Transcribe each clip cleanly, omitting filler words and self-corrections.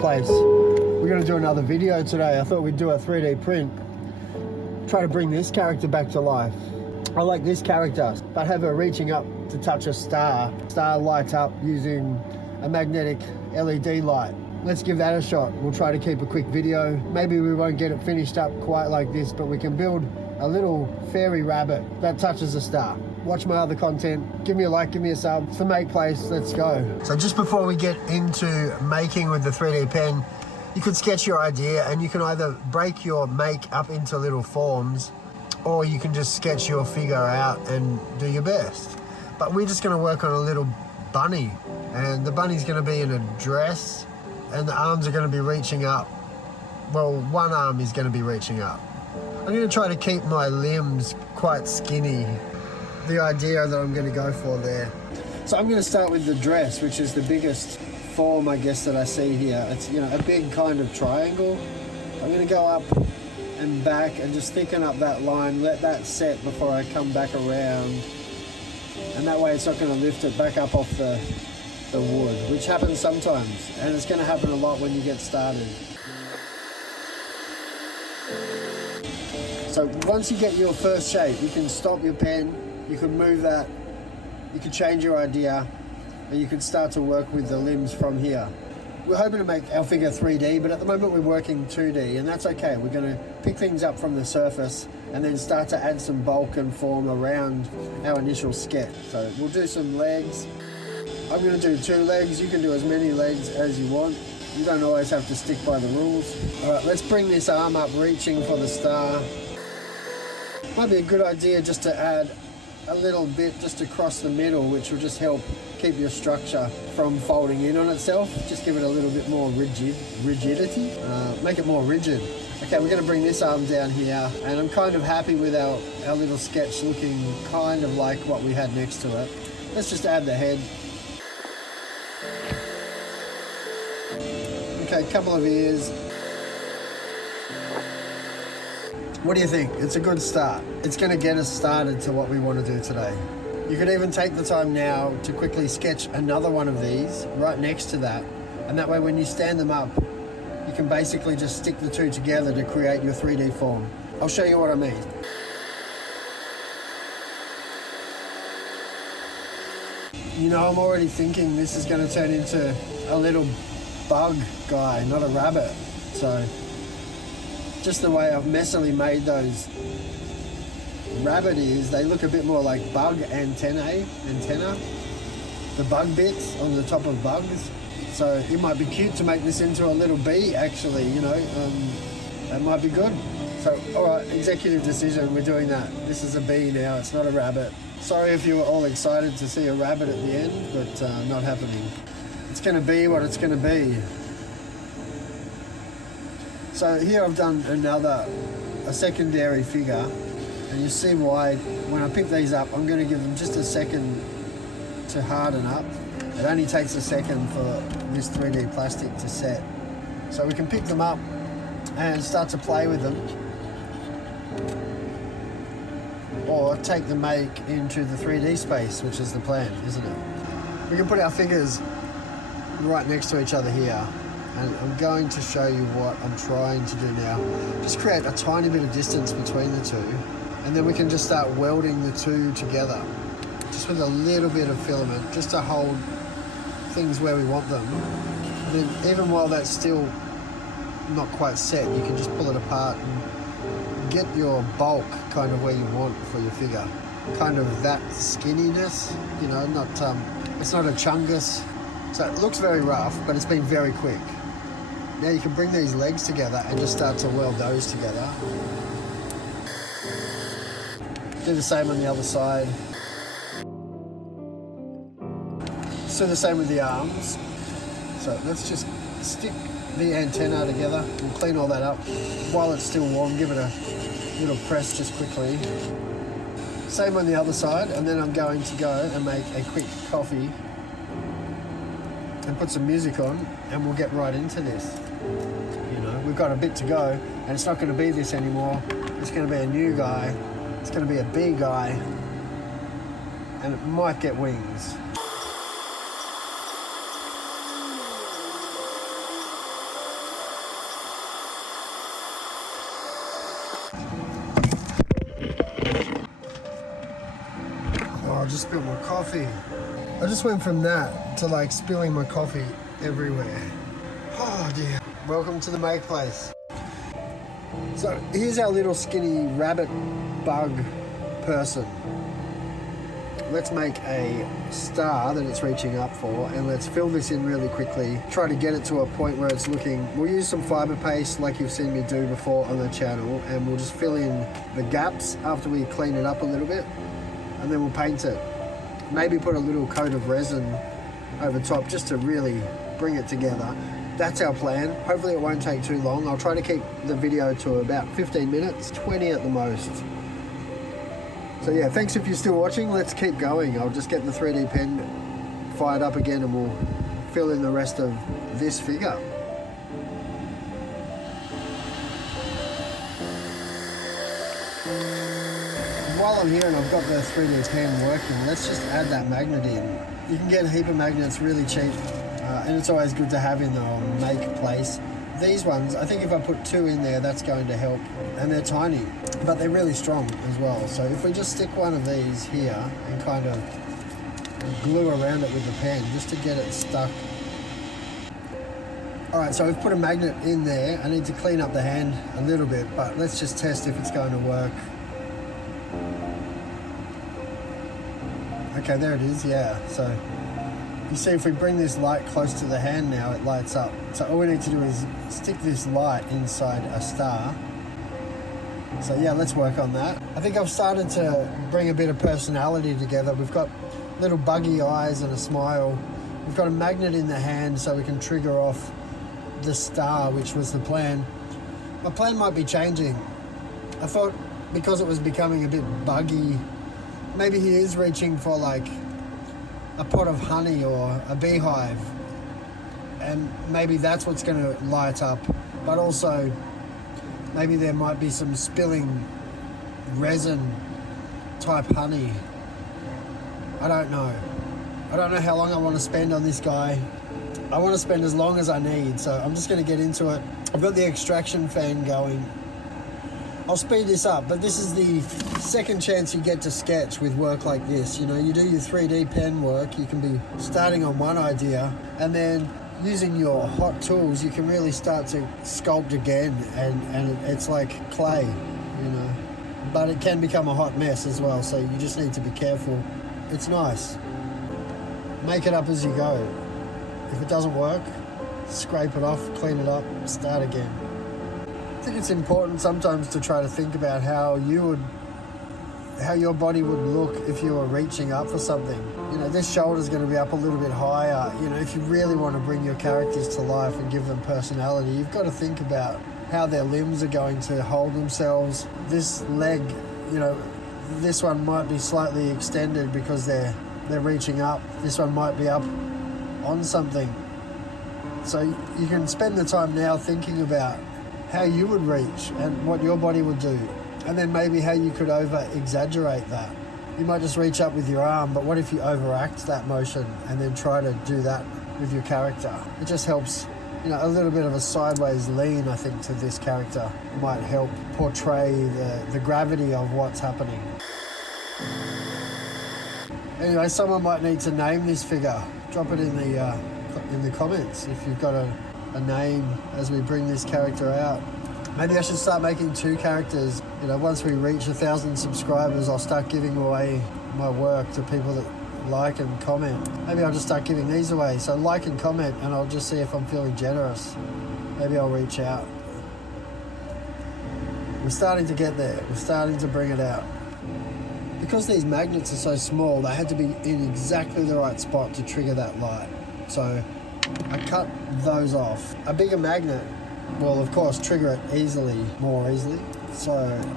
place. We're going to do another video today. I thought we'd do a 3D print. Try to bring this character back to life. I like this character, but have her reaching up to touch a star. Star lights up using a magnetic LED light. Let's give that a shot. We'll try to keep a quick video. Maybe we won't get it finished up quite like this, but we can build a little fairy rabbit that touches a star. Watch my other content. Give me a like, give me a sub. It's the make place, let's go. So just before we get into making with the 3D pen, you could sketch your idea and you can either break your make up into little forms, or you can just sketch your figure out and do your best. But we're just gonna work on a little bunny, and the bunny's gonna be in a dress and the arms are gonna be reaching up. Well, one arm is gonna be reaching up. I'm gonna try to keep my limbs quite skinny. The idea that I'm gonna go for there. So I'm gonna start with the dress, which is the biggest form, I guess, that I see here. It's, you know, a big kind of triangle. I'm gonna go up and back and just thicken up that line, let that set before I come back around. And that way it's not gonna lift it back up off the wood, which happens sometimes. And it's gonna happen a lot when you get started. So once you get your first shape, you can stop your pen, you can move that, you can change your idea, and you can start to work with the limbs from here. We're hoping to make our figure 3D, but at the moment we're working 2D, and that's okay. We're gonna pick things up from the surface and then start to add some bulk and form around our initial sketch. So we'll do some legs. I'm gonna do 2 legs. You can do as many legs as you want. You don't always have to stick by the rules. All right, let's bring this arm up, reaching for the star. Might be a good idea just to add a little bit just across the middle, which will just help keep your structure from folding in on itself. Just give it a little bit more rigidity, make it more rigid. Okay, we're going to bring this arm down here, and I'm kind of happy with our little sketch looking kind of like what we had next to it. Let's just add the head. Okay, a couple of ears. What do you think? It's a good start. It's going to get us started to what we want to do today. You could even take the time now to quickly sketch another one of these right next to that, and that way when you stand them up, you can basically just stick the two together to create your 3D form. I'll show you what I mean. You know, I'm already thinking this is going to turn into a little bug guy, not a rabbit. So just the way I've messily made those rabbit ears, they look a bit more like bug antenna, the bug bits on the top of bugs. So it might be cute to make this into a little bee, actually, you know, that might be good. So, all right, executive decision, we're doing that. This is a bee now, it's not a rabbit. Sorry if you were all excited to see a rabbit at the end, but not happening. It's gonna be what it's gonna be. So here I've done a secondary figure, and you see why when I pick these up, I'm going to give them just a second to harden up. It only takes a second for this 3D plastic to set. So we can pick them up and start to play with them, or take the make into the 3D space, which is the plan, isn't it? We can put our figures right next to each other here. And I'm going to show you what I'm trying to do now. Just create a tiny bit of distance between the two, and then we can just start welding the two together. Just with a little bit of filament, just to hold things where we want them. And then even while that's still not quite set, you can just pull it apart and get your bulk kind of where you want for your figure. Kind of that skinniness, you know, it's not a chungus. So it looks very rough, but it's been very quick. Now you can bring these legs together and just start to weld those together. Do the same on the other side. Do the same with the arms. So let's just stick the antenna together. We'll clean all that up. While it's still warm, give it a little press just quickly. Same on the other side, and then I'm going to go and make a quick coffee and put some music on, and we'll get right into this. You know, we've got a bit to go, and it's not going to be this anymore. It's going to be a new guy. It's going to be a bee guy, and it might get wings. Oh, I just spilled my coffee. I just went from that to like spilling my coffee everywhere. Oh dear. Welcome to the make place. So here's our little skinny rabbit bug person. Let's make a star that it's reaching up for, and let's fill this in really quickly. Try to get it to a point where it's looking, we'll use some fiber paste like you've seen me do before on the channel, and we'll just fill in the gaps after we clean it up a little bit, and then we'll paint it. Maybe put a little coat of resin over top just to really bring it together. That's our plan. Hopefully it won't take too long. I'll try to keep the video to about 15 minutes, 20 at the most. So yeah, thanks if you're still watching. Let's keep going. I'll just get the 3D pen fired up again and we'll fill in the rest of this figure. While I'm here and I've got the 3D pen working, let's just add that magnet in. You can get a heap of magnets really cheap, and it's always good to have in the make place. These ones, I think if I put 2 in there, that's going to help. And they're tiny, but they're really strong as well. So if we just stick one of these here and kind of glue around it with the pen just to get it stuck. All right, so we've put a magnet in there. I need to clean up the hand a little bit, but let's just test if it's going to work. Okay, there it is, yeah. So you see if we bring this light close to the hand now, it lights up. So all we need to do is stick this light inside a star. So yeah, let's work on that. I think I've started to bring a bit of personality together. We've got little buggy eyes and a smile. We've got a magnet in the hand so we can trigger off the star, which was the plan. My plan might be changing. I thought because it was becoming a bit buggy, maybe he is reaching for like a pot of honey or a beehive, and maybe that's what's going to light up. But also maybe there might be some spilling resin type honey. I don't know. I don't know how long I want to spend on this guy. I want to spend as long as I need, so I'm just going to get into it. I've got the extraction fan going. I'll speed this up, but this is the second chance you get to sketch with work like this. You know, you do your 3D pen work, you can be starting on one idea, and then using your hot tools, you can really start to sculpt again, and it's like clay, you know. But it can become a hot mess as well, so you just need to be careful. It's nice. Make it up as you go. If it doesn't work, scrape it off, clean it up, start again. I think it's important sometimes to try to think about how your body would look if you were reaching up for something. You know, this shoulder's going to be up a little bit higher. You know, if you really want to bring your characters to life and give them personality, you've got to think about how their limbs are going to hold themselves. This leg, you know, this one might be slightly extended because they're reaching up. This one might be up on something. So you can spend the time now thinking about how you would reach and what your body would do, and then maybe how you could over-exaggerate that. You might just reach up with your arm, but what if you overact that motion and then try to do that with your character? It just helps, you know, a little bit of a sideways lean, I think, to this character might help portray the gravity of what's happening. Anyway, someone might need to name this figure. Drop it in the comments if you've got a name as we bring this character out. Maybe I should start making 2 characters. You know, once we reach 1,000 subscribers, I'll start giving away my work to people that like and comment. Maybe I'll just start giving these away. So like and comment, and I'll just see if I'm feeling generous. Maybe I'll reach out. We're starting to get there. We're starting to bring it out. Because these magnets are so small, they had to be in exactly the right spot to trigger that light. So I cut those off. A bigger magnet will, of course, trigger it more easily. So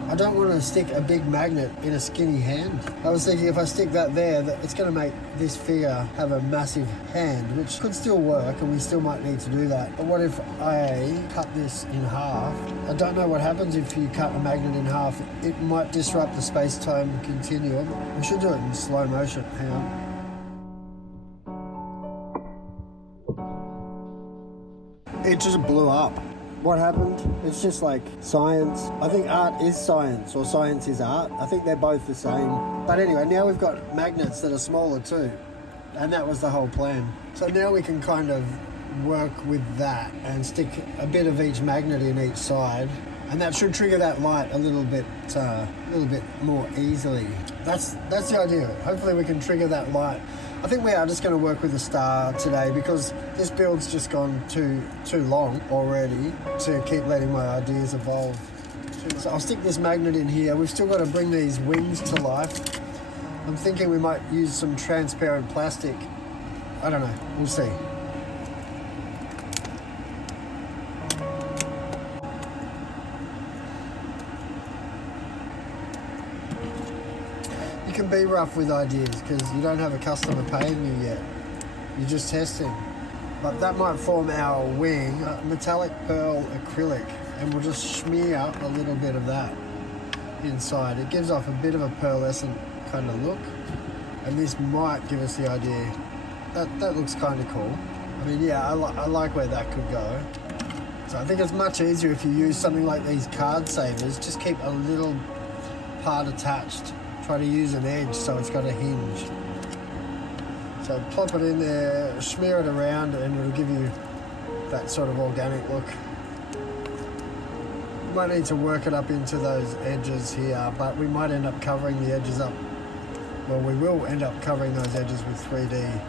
I don't want to stick a big magnet in a skinny hand. I was thinking if I stick that there, that it's going to make this figure have a massive hand, which could still work, and we still might need to do that. But what if I cut this in half? I don't know what happens if you cut a magnet in half. It might disrupt the space-time continuum. We should do it in slow motion. Hang on. It just blew up. what happened. It's just like science. I think art is science, or science is art. I think they're both the same. But anyway, now we've got magnets that are smaller too. And that was the whole plan. So now we can kind of work with that and stick a bit of each magnet in each side. And that should trigger that light a little bit more easily. That's the idea. Hopefully we can trigger that light. I think we are just going to work with the star today because this build's just gone too long already to keep letting my ideas evolve. So I'll stick this magnet in here. We've still got to bring these wings to life. I'm thinking we might use some transparent plastic. I don't know. We'll see. You can be rough with ideas because you don't have a customer paying you yet. You're just testing. But that might form our wing, metallic pearl acrylic, and we'll just smear a little bit of that inside. It gives off a bit of a pearlescent kind of look, and this might give us the idea. That looks kind of cool. I mean, yeah, I like where that could go. So I think it's much easier if you use something like these card savers. Just keep a little part attached. Try to use an edge so it's got a hinge. So plop it in there, smear it around, and it'll give you that sort of organic look. You might need to work it up into those edges here, but we might end up covering the edges up. Well, we will end up covering those edges with 3D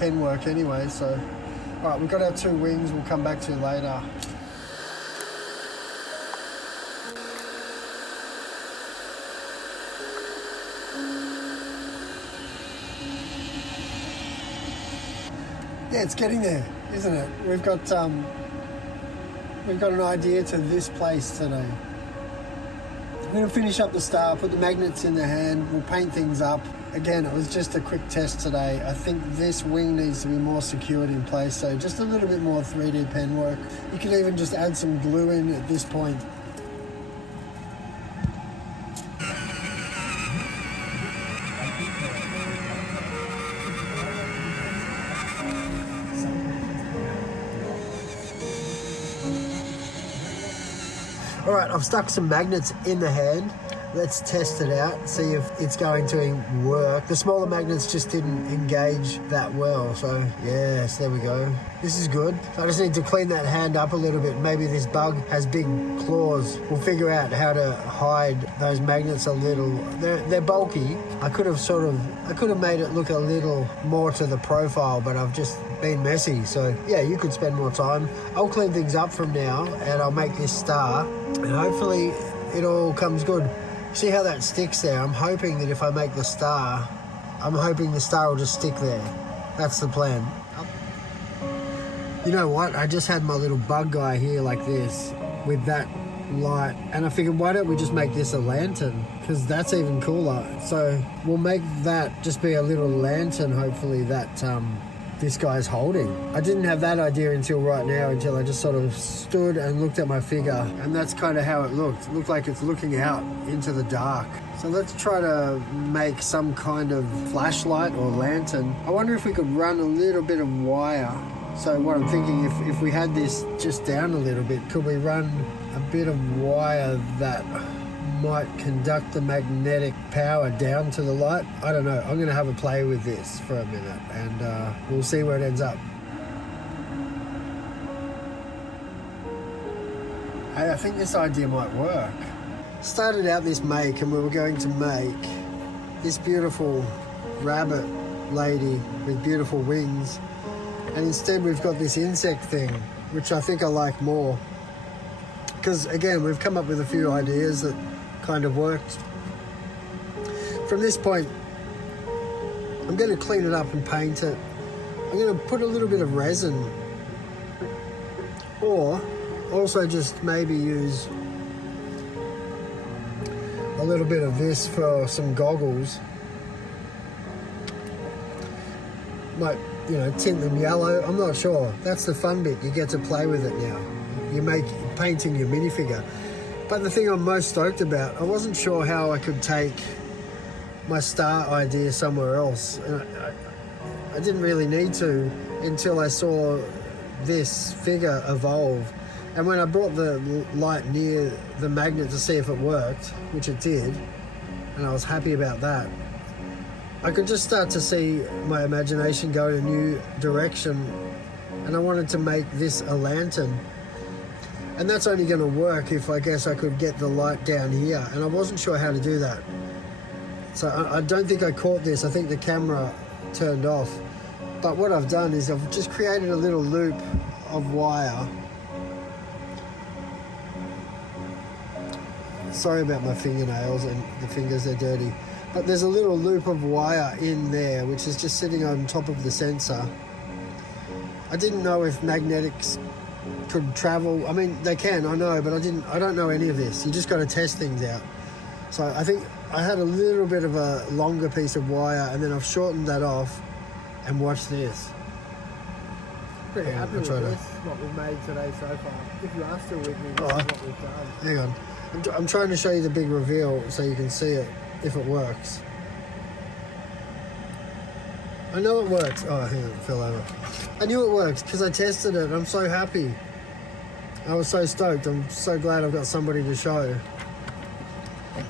pen work anyway, so. All right, we've got our two wings we'll come back to later. Yeah, it's getting there, isn't it? We've got an idea to this place today. I'm going to finish up the star, put the magnets in the hand, we'll paint things up. Again, it was just a quick test today. I think this wing needs to be more secured in place, so just a little bit more 3D pen work. You can even just add some glue in at this point. All right, I've stuck some magnets in the hand. Let's test it out, see if it's going to work. The smaller magnets just didn't engage that well, so yes, there we go. This is good. I just need to clean that hand up a little bit. Maybe this bug has big claws. We'll figure out how to hide those magnets a little. They're bulky. I could have made it look a little more to the profile, but I've just been messy. So yeah, you could spend more time. I'll clean things up from now and I'll make this star and hopefully it all comes good. See how that sticks there? I'm hoping that if I make the star, will just stick there. That's the plan. You know what? I just had my little bug guy here like this with that light, and I figured, why don't we just make this a lantern? Because that's even cooler. So we'll make that just be a little lantern, hopefully, that this guy's holding. I didn't have that idea until right now, until I just sort of stood and looked at my figure, and that's kind of how it looked. It looked like it's looking out into the dark. So let's try to make some kind of flashlight or lantern. I wonder if we could run a little bit of wire. So what I'm thinking, if we had this just down a little bit, could we run a bit of wire that might conduct the magnetic power down to the light? I don't know. I'm going to have a play with this for a minute and we'll see where it ends up. Hey, I think this idea might work. Started out this make and we were going to make this beautiful rabbit lady with beautiful wings, and instead we've got this insect thing, which I think I like more. Because again, we've come up with a few ideas that kind of worked. From this point, I'm going to clean it up and paint it. I'm going to put a little bit of resin, or also just maybe use a little bit of this for some goggles. Might, tint them yellow. I'm not sure. That's the fun bit. You get to play with it now. You make painting your minifigure. But the thing I'm most stoked about, I wasn't sure how I could take my star idea somewhere else. I didn't really need to until I saw this figure evolve. And when I brought the light near the magnet to see if it worked, which it did, and I was happy about that, I could just start to see my imagination go in a new direction, and I wanted to make this a lantern. And that's only going to work if I guess I could get the light down here, and I wasn't sure how to do that. So I don't think I caught this. I think the camera turned off. But what I've done is I've just created a little loop of wire. Sorry about my fingernails and the fingers, are dirty. But there's a little loop of wire in there which is just sitting on top of the sensor. I didn't know if magnetics could travel. I mean, they can, I know, but I don't know any of this. You just got to test things out. So I think I had a little bit of a longer piece of wire, and then I've shortened that off, and watch this. Pretty happy with this, what we've made today so far. If you are still with me, this is what we've done. Hang on. I'm trying to show you the big reveal so you can see it, if it works. I know it works. Oh, hang on, it fell over. I knew it works because I tested it. I'm so happy. I was so stoked. I'm so glad I've got somebody to show.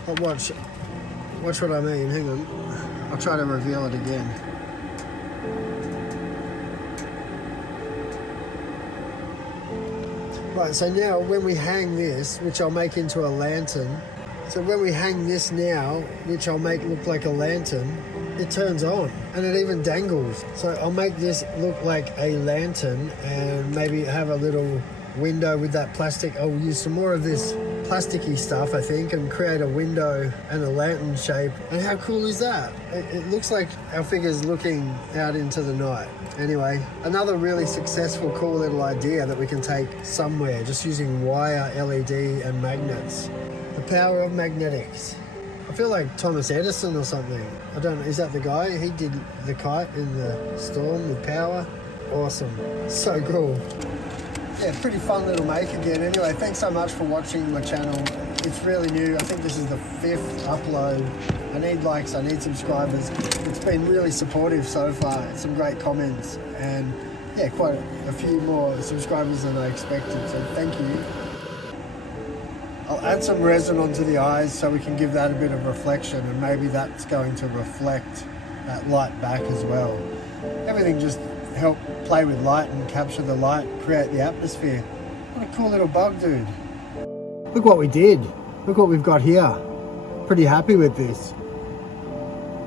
But watch what I mean. Hang on. I'll try to reveal it again. Right, so now when we hang this, which I'll make into a lantern, so when we hang this now, which I'll make look like a lantern, it turns on and it even dangles. So I'll make this look like a lantern and maybe have a little window with that plastic. I'll use some more of this plasticky stuff, I think, and create a window and a lantern shape. And how cool is that? It looks like our figure's looking out into the night. Anyway, another really successful, cool little idea that we can take somewhere just using wire, LED and magnets. The power of magnetics. I feel like Thomas Edison or something. I don't know, is that the guy? He did the kite in the storm with power. Awesome, so cool. Yeah, pretty fun little make again. Anyway, thanks so much for watching my channel. It's really new. I think this is the 5th upload. I need likes, I need subscribers. It's been really supportive so far. Some great comments and yeah, quite a few more subscribers than I expected. So thank you. I'll add some resin onto the eyes so we can give that a bit of reflection, and maybe that's going to reflect that light back as well. Everything just help play with light and capture the light, create the atmosphere. What a cool little bug, dude. Look what we did. Look what we've got here. Pretty happy with this.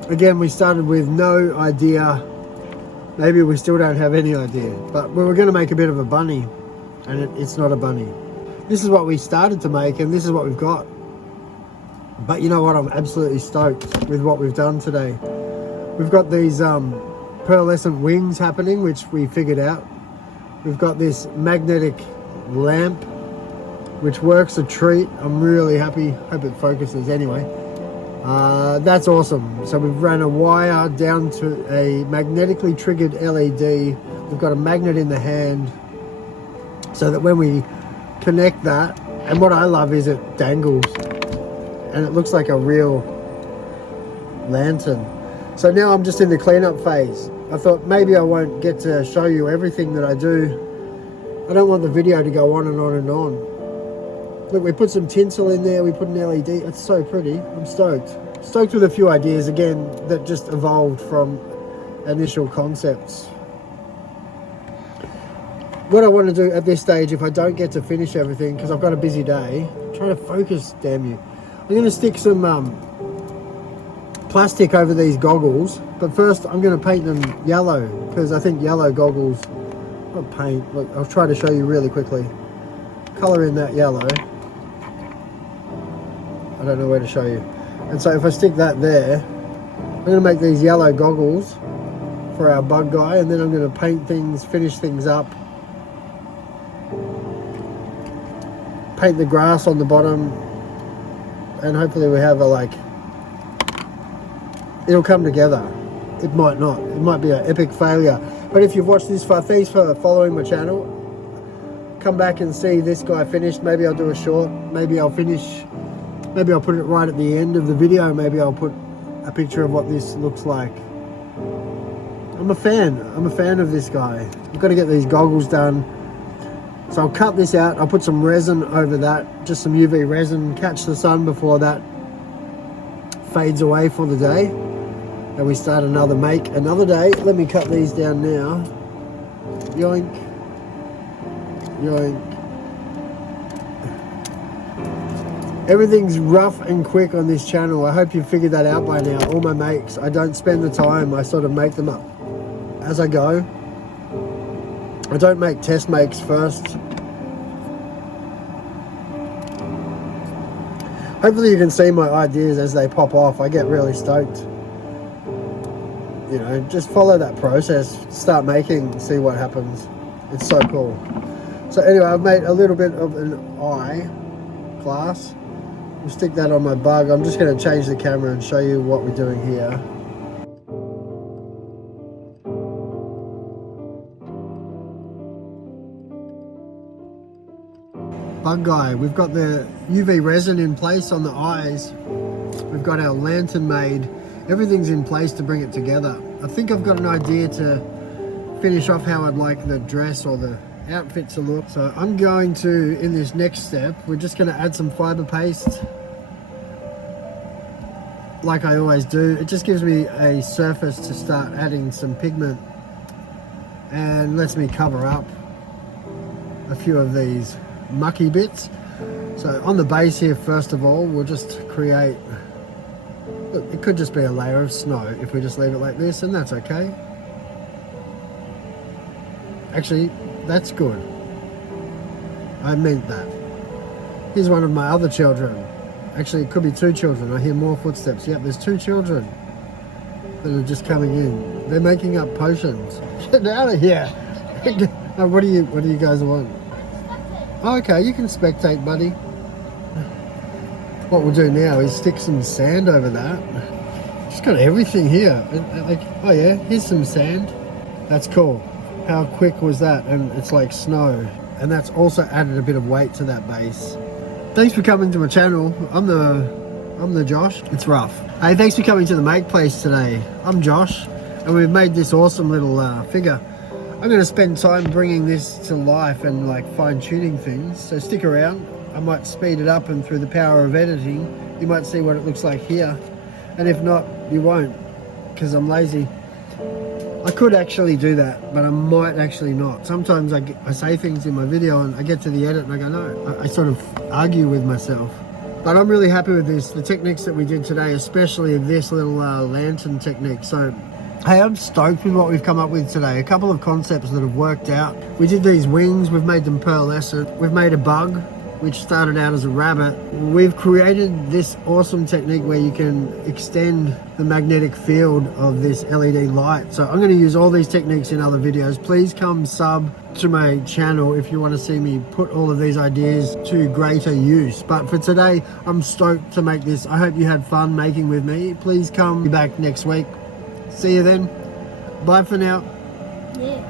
Again, we started with no idea. Maybe we still don't have any idea, but we were going to make a bit of a bunny, and it's not a bunny. This is what we started to make, and this is what we've got. But you know what? I'm absolutely stoked with what we've done today. We've got these pearlescent wings happening, which we figured out. We've got this magnetic lamp, which works a treat. I'm really happy. Hope it focuses anyway. That's awesome. So we've ran a wire down to a magnetically triggered LED. We've got a magnet in the hand so that when we connect that, and what I love is it dangles and it looks like a real lantern. So now I'm just in the cleanup phase. I thought maybe I won't get to show you everything that I do. I don't want the video to go on and on and on. Look, we put some tinsel in there, we put an LED. It's so pretty. I'm stoked. Stoked with a few ideas again that just evolved from initial concepts. What I want to do at this stage, if I don't get to finish everything, because I've got a busy day, I'm trying to focus, damn you. I'm going to stick some plastic over these goggles, but first I'm going to paint them yellow, because I think yellow goggles, not paint, look, I'll try to show you really quickly. Colour in that yellow. I don't know where to show you. And so if I stick that there, I'm going to make these yellow goggles for our bug guy, and then I'm going to paint things, finish things up. Paint the grass on the bottom, and hopefully we have a it'll come together. It might not. It might be an epic failure. But if you've watched this far, thanks for following my channel. Come back and see this guy finished. Maybe I'll do a short. Maybe I'll finish. Maybe I'll put it right at the end of the video. Maybe I'll put a picture of what this looks like. I'm a fan. I'm a fan of this guy. I've got to get these goggles done. So I'll cut this out, I'll put some resin over that, just some UV resin, catch the sun before that fades away for the day. And we start another make another day. Let me cut these down now. Yoink. Yoink. Everything's rough and quick on this channel. I hope you've figured that out by now. All my makes, I don't spend the time. I sort of make them up as I go. I don't make test makes first. Hopefully you can see my ideas as they pop off. I get really stoked. You know, just follow that process. Start making, see what happens. It's so cool. So anyway, I've made a little bit of an eye glass. We'll stick that on my bug. I'm just going to change the camera and show you what we're doing here. Bug guy, we've got the UV resin in place on the eyes. We've got our lantern made. Everything's in place to bring it together. I think I've got an idea to finish off how I'd like the dress or the outfit to look. So I'm going to, in this next step, we're just going to add some fiber paste like I always do. It just gives me a surface to start adding some pigment and lets me cover up a few of these mucky bits. So on the base here, first of all, we'll just create, look, it could just be a layer of snow if we just leave it like this, and that's okay. Actually, that's good. I meant that. Here's one of my other children. Actually, it could be two children. I hear more footsteps. Yep, there's two children that are just coming in. They're making up potions. Get out of here. What do you guys want? Oh, okay, you can spectate, buddy. What we'll do now is stick some sand over that. Just got everything here. Like, oh yeah, here's some sand. That's cool. How quick was that? And it's like snow. And that's also added a bit of weight to that base. Thanks for coming to my channel. I'm the Josh. It's rough. Hey, thanks for coming to the make place today. I'm Josh, and we've made this awesome little figure. I'm going to spend time bringing this to life and like fine-tuning things. So stick around. I might speed it up, and through the power of editing, you might see what it looks like here. And if not, you won't, because I'm lazy. I could actually do that, but I might actually not. Sometimes I say things in my video and I get to the edit and I go, no. I sort of argue with myself. But I'm really happy with this. The techniques that we did today, especially this little lantern technique. So, hey, I'm stoked with what we've come up with today. A couple of concepts that have worked out. We did these wings, we've made them pearlescent. We've made a bug, which started out as a rabbit. We've created this awesome technique where you can extend the magnetic field of this LED light. So I'm going to use all these techniques in other videos. Please come sub to my channel if you want to see me put all of these ideas to greater use. But for today, I'm stoked to make this. I hope you had fun making with me. Please come back next week. See you then. Bye for now. Yeah.